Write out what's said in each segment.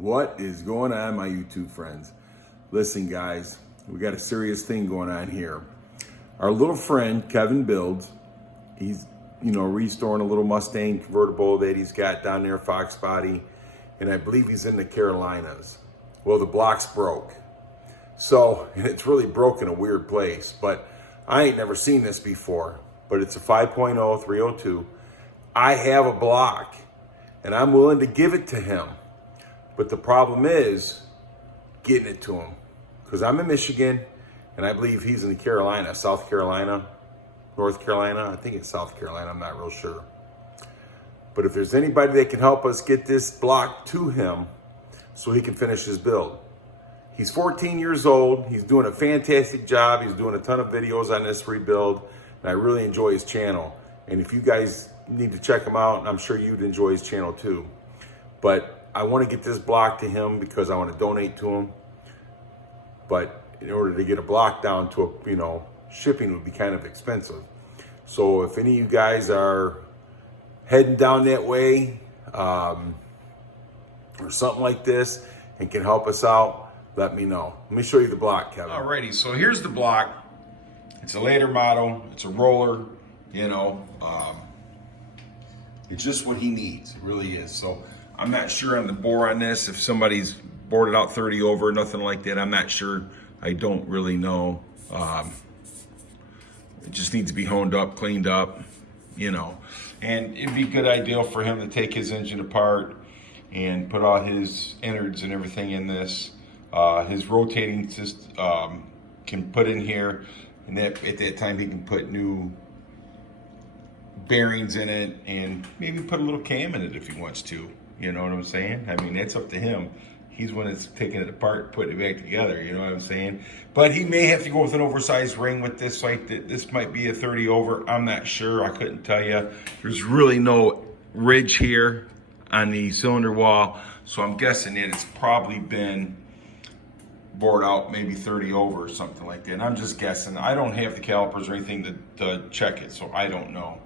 What is going on, my YouTube friends? Listen, guys, we got a serious thing going on here. Our little friend, Kevin Builds, he's, restoring a little Mustang convertible that he's got down there, Foxbody, and I believe he's in the Carolinas. Well, the block's broke. So, and it's really broke in a weird place, but I ain't never seen this before, but it's a 5.0 302. I have a block, and I'm willing to give it to him. But the problem is getting it to him, because I'm in Michigan, and I believe he's in the Carolina, South Carolina, North Carolina. I think it's South Carolina. I'm not real sure. But if there's anybody that can help us get this block to him so he can finish his build. He's 14 years old. He's doing a fantastic job. He's doing a ton of videos on this rebuild, and I really enjoy his channel. And if you guys need to check him out, I'm sure you'd enjoy his channel too. But I want to get this block to him because I want to donate to him. But in order to get a block down to shipping would be kind of expensive. So if any of you guys are heading down that way or something like this and can help us out, let me know. Let me show you the block, Kevin. Alrighty, so here's the block. It's a later model. It's a roller, it's just what he needs. It really is. So I'm not sure on the bore on this, if somebody's bored it out 30 over, nothing like that. I'm not sure. I don't really know. It just needs to be honed up, cleaned up, And it'd be a good idea for him to take his engine apart and put all his innards and everything in this. His rotating system can put in here, and at that time he can put new bearings in it and maybe put a little cam in it if he wants to. You know what I'm saying? I mean, that's up to him. He's one that's taking it apart, putting it back together. You know what I'm saying? But he may have to go with an oversized ring with this. Like this might be a 30 over. I'm not sure. I couldn't tell you. There's really no ridge here on the cylinder wall, so I'm guessing that it's probably been bored out maybe 30 over or something like that. And I'm just guessing. I don't have the calipers or anything to check it, so I don't know.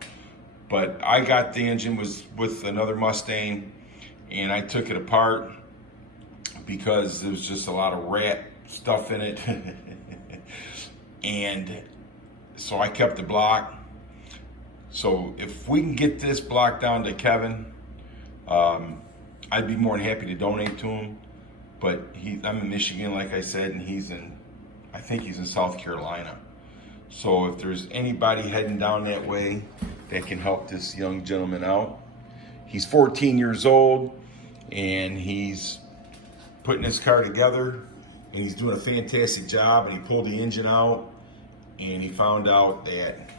But I got the engine was with another Mustang, and I took it apart because there was just a lot of rat stuff in it. And so I kept the block. So if we can get this block down to Kevin, I'd be more than happy to donate to him. But I'm in Michigan, like I said, and I think he's in South Carolina. So if there's anybody heading down that way that can help this young gentleman out. He's 14 years old, and he's putting his car together, and he's doing a fantastic job, and he pulled the engine out, and he found out that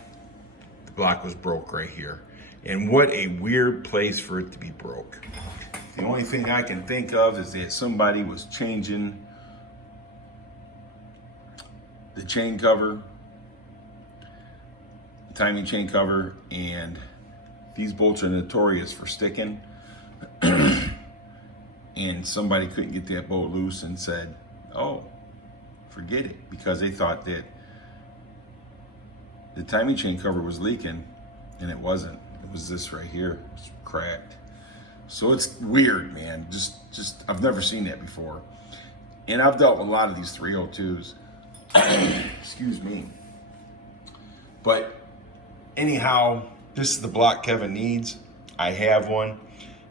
the block was broke right here. And what a weird place for it to be broke. The only thing I can think of is that somebody was changing the chain cover, timing chain cover, and these bolts are notorious for sticking. And somebody couldn't get that bolt loose and said, oh, forget it, because they thought that the timing chain cover was leaking, and it wasn't. It was this right here. It's cracked. So it's weird, man. Just I've never seen that before. And I've dealt with a lot of these 302s. Excuse me. But anyhow, this is the block Kevin needs. I have one.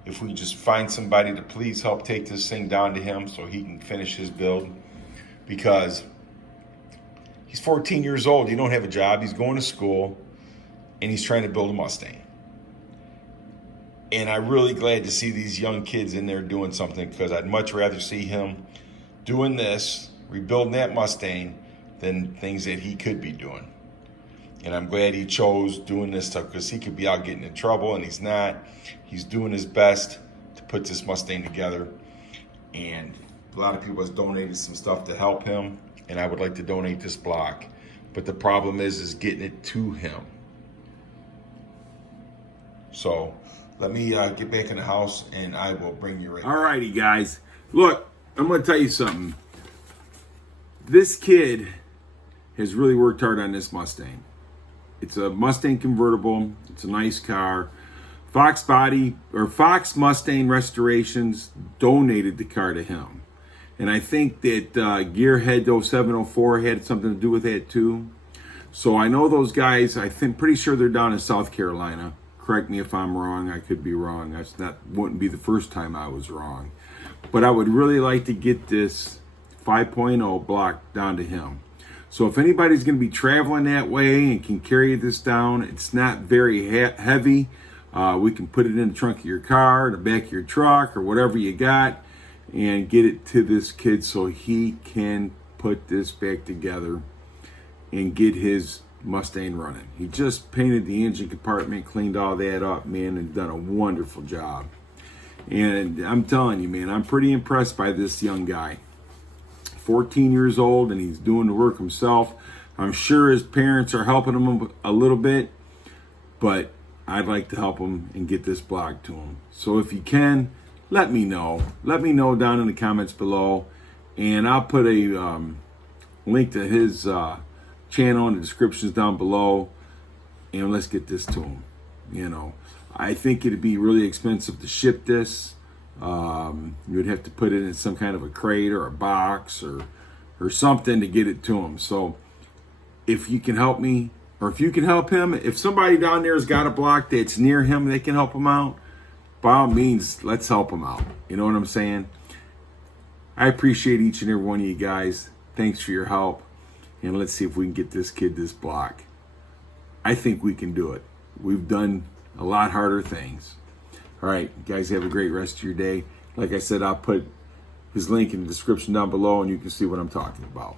If we just find somebody to please help take this thing down to him so he can finish his build. Because he's 14 years old. He don't have a job. He's going to school. And he's trying to build a Mustang. And I'm really glad to see these young kids in there doing something, because I'd much rather see him doing this, rebuilding that Mustang, than things that he could be doing. And I'm glad he chose doing this stuff, because he could be out getting in trouble, and he's not. He's doing his best to put this Mustang together. And a lot of people have donated some stuff to help him, and I would like to donate this block. But the problem is getting it to him. So let me get back in the house, and I will bring you right. All righty, guys. Look, I'm going to tell you something. This kid has really worked hard on this Mustang. It's a Mustang convertible. It's a nice car. Foxbody or Fox Mustang Restorations donated the car to him. And I think that Gearhead 0704 had something to do with that too. So I know those guys, pretty sure they're down in South Carolina. Correct me if I'm wrong, I could be wrong. Wouldn't be the first time I was wrong. But I would really like to get this 5.0 block down to him. So if anybody's going to be traveling that way and can carry this down, it's not very heavy. We can put it in the trunk of your car, the back of your truck, or whatever you got, and get it to this kid so he can put this back together and get his Mustang running. He just painted the engine compartment, cleaned all that up, man, and done a wonderful job. And I'm telling you, man, I'm pretty impressed by this young guy. 14 years old, and he's doing the work himself. I'm sure his parents are helping him a little bit, but I'd like to help him and get this block to him. So if you can, let me know. Let me know down in the comments below, and I'll put a link to his channel in the descriptions down below, and let's get this to him. You know, I think it'd be really expensive to ship this. You would have to put it in some kind of a crate or a box or something to get it to him. So if you can help me, or if you can help him, if somebody down there has got a block that's near him, they can help him out, by all means, let's help him out. You know what I'm saying? I appreciate each and every one of you guys. Thanks for your help. And let's see if we can get this kid this block. I think we can do it. We've done a lot harder things. All right, guys, have a great rest of your day. Like I said, I'll put his link in the description down below, and you can see what I'm talking about.